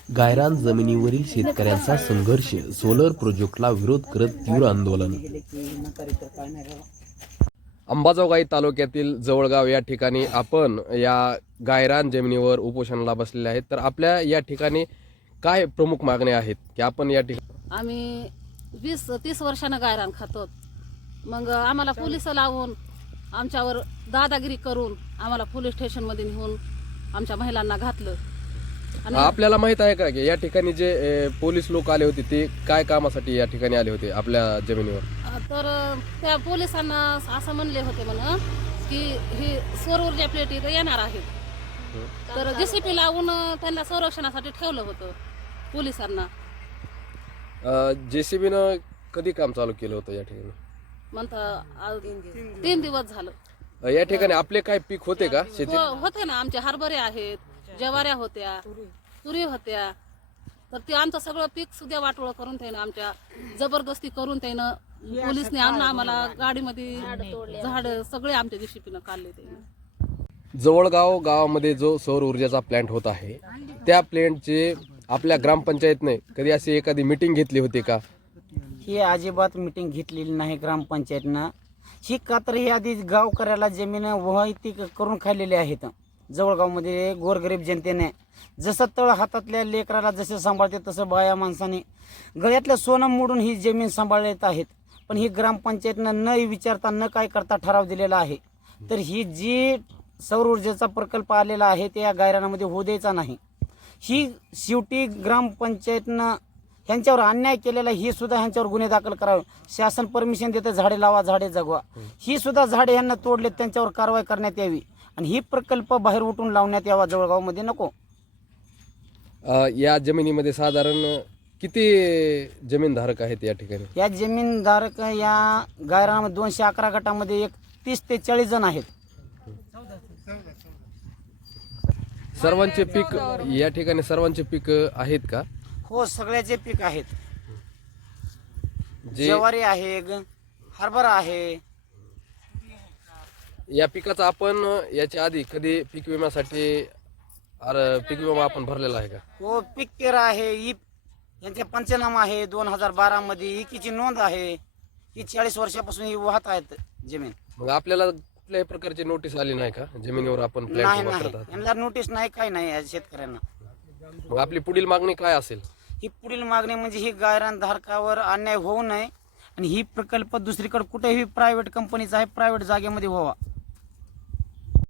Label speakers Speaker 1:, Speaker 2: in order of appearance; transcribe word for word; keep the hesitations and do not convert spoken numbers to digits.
Speaker 1: गायरान जमिनीवरील शेतकऱ्यांचा संघर्ष, सोलर प्रोजेक्टला विरोध करत तीव्र आंदोलन. अंबाजोगाई तालुक्यातील जवळगाव या ठिकाणी आपण या गायरान जमिनीवर उपोषणाला बसलेले आहेत. तर आपल्या या ठिकाणी काय प्रमुख मागण्या आहेत की आपण या ठिकाणी
Speaker 2: आम्ही वीस तीस वर्षानं गायरान खातो. मग आम्हाला पोलिस लावून आमच्यावर दादागिरी करून आम्हाला पोलीस स्टेशनमध्ये नेऊन आमच्या महिलांना घातलं. आणि
Speaker 1: आपल्याला माहित आहे का की या ठिकाणी जे ए, पोलीस लोक आले होते ते काय कामासाठी या ठिकाणी आले होते आपल्या जमिनीवर?
Speaker 2: तर त्या पोलिसांना असं म्हणले होते म्हण की ही सौर ऊर्जा प्लेट इथं येणार आहेत. तर जेसीपी लावून त्यांना संरक्षणासाठी ठेवलं होतं पोलिसांना.
Speaker 1: जेसीबीनं कधी काम चालू केलं होतं या ठिकाणी?
Speaker 2: म्हणता तीन दिवस झालं.
Speaker 1: या ठिकाणी आपले काय पीक होते का शेती?
Speaker 2: हो, होते ना. आमचे हरभरे आहेत, ज्वाऱ्या होत्या, तुरी होत्या. तर ते आमचं सगळं पीक सुद्धा वाटोळं करून त्यानं आमच्या जबरदस्ती करून त्यानं पोलिसने आणलं आम्हाला गाडीमध्ये. झाड सगळे आमच्या जेसीपीनं काढले. त्यानं
Speaker 1: जवळगाव गावामध्ये जो सौर ऊर्जेचा प्लॅन्ट होत आहे त्या प्लॅन्टचे आपल्या ग्रामपंचायतने कधी अशी एखादी मीटिंग घेतली होती का?
Speaker 3: ही अजिबात मीटिंग घेतलेली नाही ग्रामपंचायतनं. ही का तर ही आधी गावकऱ्याला जमीन वैयक्तिक करून खाल्लेली आहेत. जवळगावमध्ये गोरगरीब जनतेने जसं तळ हातातल्या लेकराला जसं सांभाळते तसं बाया माणसाने गळ्यातलं सोनं मोडून ही जमीन सांभाळत आहेत. पण ही ग्रामपंचायतनं न विचारता न काय करता ठराव दिलेला आहे. तर ही जी सौर ऊर्जेचा प्रकल्प आलेला आहे ते या गायरानामध्ये होऊ द्यायचा नाही. ही शेवटी ग्रामपंचायतनं ह्यांच्यावर अन्याय केलेला, ही सुद्धा ह्यांच्यावर गुन्हे दाखल करावे. शासन परमिशन देते झाडे लावा, झाडे जगवा. ही सुद्धा झाडे ह्यांना तोडले, त्यांच्यावर कारवाई करण्यात यावी आणि ही प्रकल्प बाहेर उठून लावण्यात यावा. जवळगावमध्ये नको.
Speaker 1: या जमिनीमध्ये साधारण किती जमीनधारक आहेत या ठिकाणी?
Speaker 3: या जमीनधारक या गायरानामध्ये दोनशे अकरा गटामध्ये एक तीस ते चाळीस जण आहेत.
Speaker 1: सर्वांचे पीक या ठिकाणी सर्वांचे पीक आहेत का?
Speaker 3: हो, सगळ्याचे पीक आहेत.
Speaker 1: जे
Speaker 3: ज्वारी आहे, ग- हरभरा आहे.
Speaker 1: या पिकाचा आपण याच्या आधी कधी पीक विम्यासाठी अरे पीक विमा आपण भरलेला आहे का?
Speaker 3: हो, पीक पेरा आहे, ई यांचे पंचनामा आहे दोन हजार बारा मध्ये. इकीची नोंद आहे. ही चाळीस वर्षापासून ही वाहत आहेत जमीन.
Speaker 1: मग आपल्याला कुठल्याही प्रकारची नोटीस आली नाही का जमिनीवर आपण
Speaker 3: नाही
Speaker 1: प्लॅन उभा
Speaker 3: नाही
Speaker 1: करत आहात?
Speaker 3: यांना नोटीस नाही, काही नाही या शेतकऱ्यांना.
Speaker 1: मग आपली पुढील मागणी काय असेल?
Speaker 3: ही पुढील मागणी म्हणजे ही गायरान धारकावर अन्याय होऊ नये आणि ही प्रकल्प दुसरीकडे कुठेही प्रायव्हेट कंपनीचा आहे, प्रायव्हेट जागेमध्ये व्हावा.